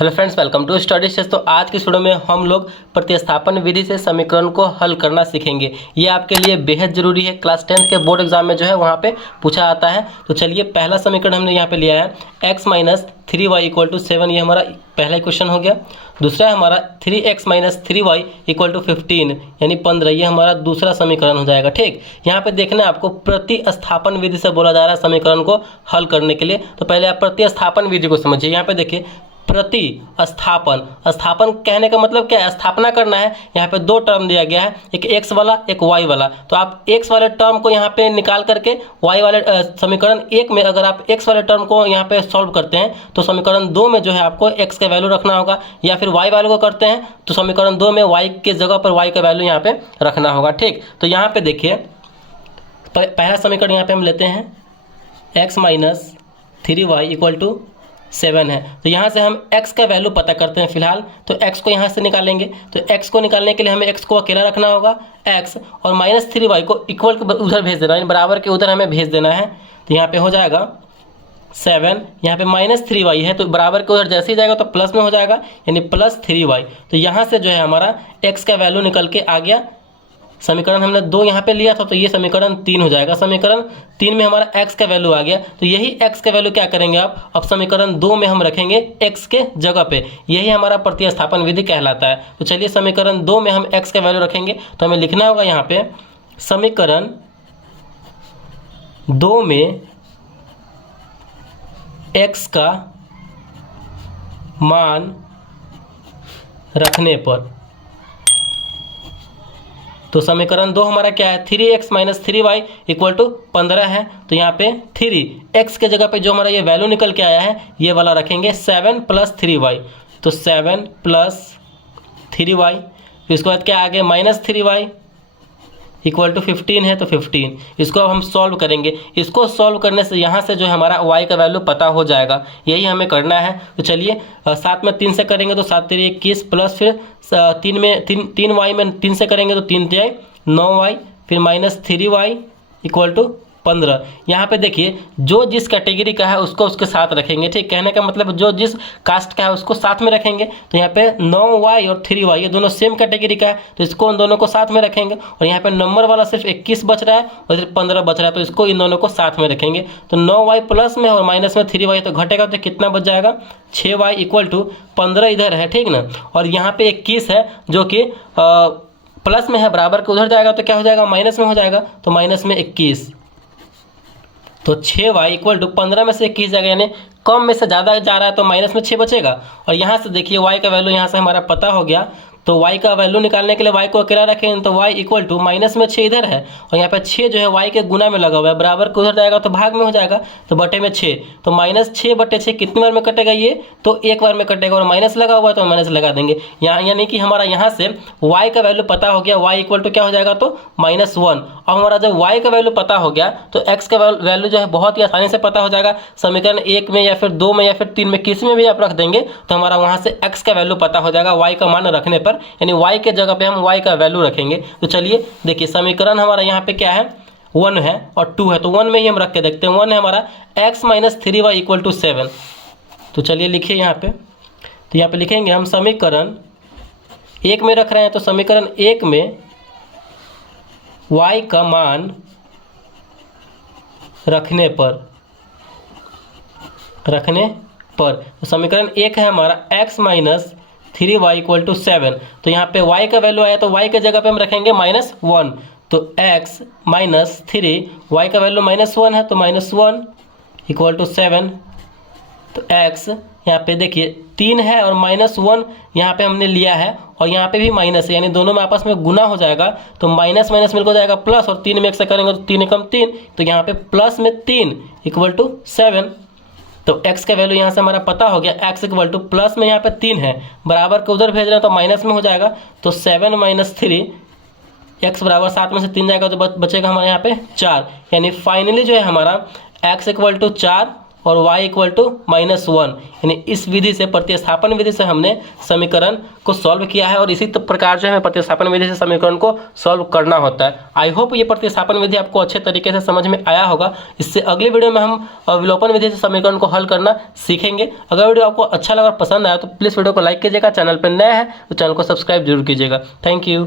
Hello friends, welcome to study session. तो आज की वीडियो में हम लोग प्रतिस्थापन विधि से समीकरण को हल करना सीखेंगे। ये आपके लिए बेहद जरूरी है। क्लास 10 के बोर्ड एग्जाम में जो है वहाँ पे पूछा आता है। तो चलिए, पहला समीकरण हमने यहाँ पे लिया है x minus 3y equal to 7। ये हमारा पहला क्वेश्चन हो गया। दूसरा है हमारा 3x minus 3y equal to 15 यानी 15। ये हमारा दूसरा समीकरण हो जाएगा। ठीक, यहाँ पे देखना है आपको प्रतिस्थापन विधि से बोला जा रहा है समीकरण को हल करने के लिए। तो पहले आप प्रतिस्थापन विधि को समझिए। यहाँ पे देखिए, प्रतिस्थापन, स्थापन कहने का मतलब क्या है? स्थापना करना है। यहाँ पे दो टर्म दिया गया है, एक x वाला एक y वाला। तो आप x वाले टर्म को यहाँ पे निकाल करके y वाले समीकरण एक में अगर आप x वाले टर्म को यहाँ पे सॉल्व करते हैं तो समीकरण दो में जो है आपको x का वैल्यू रखना होगा, या फिर y वाले को करते हैं तो समीकरण दो में y के जगह पर y का वैल्यू यहाँ पे रखना होगा। ठीक, तो यहाँ पे देखिए, पहला समीकरण यहाँ पे हम लेते हैं x minus 3y equal to 7 है। तो यहाँ से हम x का वैल्यू पता करते हैं फिलहाल। तो x को यहाँ से निकालेंगे। तो x को निकालने के लिए हमें x को अकेला रखना होगा x, और माइनस 3y को इक्वल के उधर भेज देना है, बराबर के उधर हमें भेज देना है। तो यहाँ पे हो जाएगा 7, यहाँ पे माइनस 3y है तो बराबर के उधर जैसे ही जाएगा तो प्लस में हो जाएगा, यानी प्लस 3y। तो यहाँ से जो है हमारा x का वैल्यू निकल के आ गया। समीकरण हमने दो यहाँ पे लिया था तो ये समीकरण 3 हो जाएगा। समीकरण 3 में हमारा x का वैल्यू आ गया। तो यही x का वैल्यू क्या करेंगे आप, अब समीकरण 2 में हम रखेंगे x के जगह पे। यही हमारा प्रतिस्थापन विधि कहलाता है। तो चलिए, समीकरण 2 में हम x का वैल्यू रखेंगे। तो हमें लिखना होगा यहाँ पे समीकरण 2 में x का मान रखने पर, तो समीकरण 2 हमारा क्या है, 3x minus 3y equal to 15 है। तो यहाँ पे 3x के जगह पे जो हमारा ये वैल्यू निकल के आया है ये वाला रखेंगे 7 प्लस 3y। तो 7 प्लस 3y, फिर इसके बाद क्या आ गया, माइनस 3y इक्वल टू 15 है। तो 15, इसको अब हम सॉल्व करेंगे। इसको सॉल्व करने से यहाँ से जो है हमारा y का वैल्यू पता हो जाएगा। यही हमें करना है। तो चलिए, 7 में 3 से करेंगे तो 7 3 21, प्लस फिर 3 में 3y में 3 से करेंगे तो 3 3 9y, फिर माइनस 3y इक्वल टू 15। यहाँ पे देखिए, जो जिस कैटेगरी का है उसको उसके साथ रखेंगे। ठीक, कहने का मतलब जो जिस कास्ट का है उसको साथ में रखेंगे। तो यहाँ पे 9y और 3y ये दोनों सेम कैटेगरी का है तो इसको उन दोनों को साथ में रखेंगे। और यहाँ पे नंबर वाला सिर्फ 21 बच रहा है और सिर्फ 15 बच रहा है तो इसको इन दोनों को साथ में रखेंगे। तो 9y प्लस में और माइनस में 3y तो घटेगा तो कितना बच जाएगा, 6y इक्वल टू 15 इधर है। ठीक ना, और यहाँ पे 21 है जो कि प्लस में है, बराबर के उधर जाएगा तो क्या हो जाएगा, माइनस में हो जाएगा। तो माइनस में 21, तो 6y इक्वल टू 15 में से 21 जाएगा, यानी कम में से ज़्यादा जा रहा है तो माइनस में 6 बचेगा। और यहाँ से देखिए y का वैल्यू यहाँ से हमारा पता हो गया। तो y का वैल्यू निकालने के लिए y को अकेला रखें तो y इक्वल टू माइनस में 6 इधर है, और यहाँ पे 6 जो है y के गुना में लगा हुआ है, बराबर के उधर जाएगा तो भाग में हो जाएगा। तो बटे में 6, तो माइनस 6 बटे 6 कितनी बार में कटेगा, ये तो एक बार में कटेगा। और माइनस लगा हुआ है तो माइनस लगा देंगे यहाँ, यानी कि हमारा यहाँ से y का वैल्यू पता हो गया। y इक्वल टू क्या हो जाएगा, तो -1। और हमारा जब y का वैल्यू पता हो गया तो x का वैल्यू जो है बहुत ही आसानी से पता हो जाएगा। समीकरण 1 में या फिर 2 में या फिर 3 में किसी में भी आप रख देंगे तो हमारा वहाँ से x का वैल्यू पता हो जाएगा y का मान रखने पर, यानी y के जगह पे हम y का वैल्यू रखेंगे। तो चलिए देखिए, समीकरण हमारा यहाँ पे क्या है, 1 है और 2 है। तो 1 में ही हम रख के देखते हैं। 1 है हमारा x minus 3y equal to 7। तो चलिए लिखिए यहाँ पे। तो यहाँ पे लिखेंगे हम समीकरण 1 में रख रहे हैं। तो समीकरण 1 में y का मान रखने पर तो समीकरण 1 है हमारा x minus 3y equal to 7। तो यहाँ पे y का वैल्यू आया तो y के जगह पे हम रखेंगे -1। तो x माइनस 3, y का वैल्यू -1 है तो -1 इक्वल टू 7। तो x यहाँ पे देखिए 3 है और -1 यहाँ पे हमने लिया है, और यहाँ पे भी माइनस है, यानी दोनों में आपस में गुना हो जाएगा। तो माइनस माइनस मिलकर हो जाएगा प्लस, और 3 में 1 से करेंगे तो 3 एकम 3, तो यहाँ पे प्लस में 3 इक्वल टू 7। तो x का वैल्यू यहाँ से हमारा पता हो गया। x इक्वल टू प्लस में यहाँ पे 3 है, बराबर के उधर भेज रहे हैं तो माइनस में हो जाएगा। तो 7 माइनस 3, x बराबर 7 में से 3 जाएगा तो बचेगा हमारे यहाँ पे 4, यानी फाइनली जो है हमारा x इक्वल टू 4 और y इक्वल टू -1, यानी इस विधि से, प्रतिस्थापन विधि से हमने समीकरण को सॉल्व किया है और इसी प्रकार से हमें प्रतिस्थापन विधि से समीकरण को सॉल्व करना होता है। आई होप ये प्रतिस्थापन विधि आपको अच्छे तरीके से समझ में आया होगा। इससे अगली वीडियो में हम विलोपन विधि से समीकरण को हल करना सीखेंगे। अगर वीडियो आपको अच्छा लगा, पसंद आया तो प्लीज़ वीडियो को लाइक कीजिएगा। चैनल पर नया है तो चैनल को सब्सक्राइब जरूर कीजिएगा। Thank you.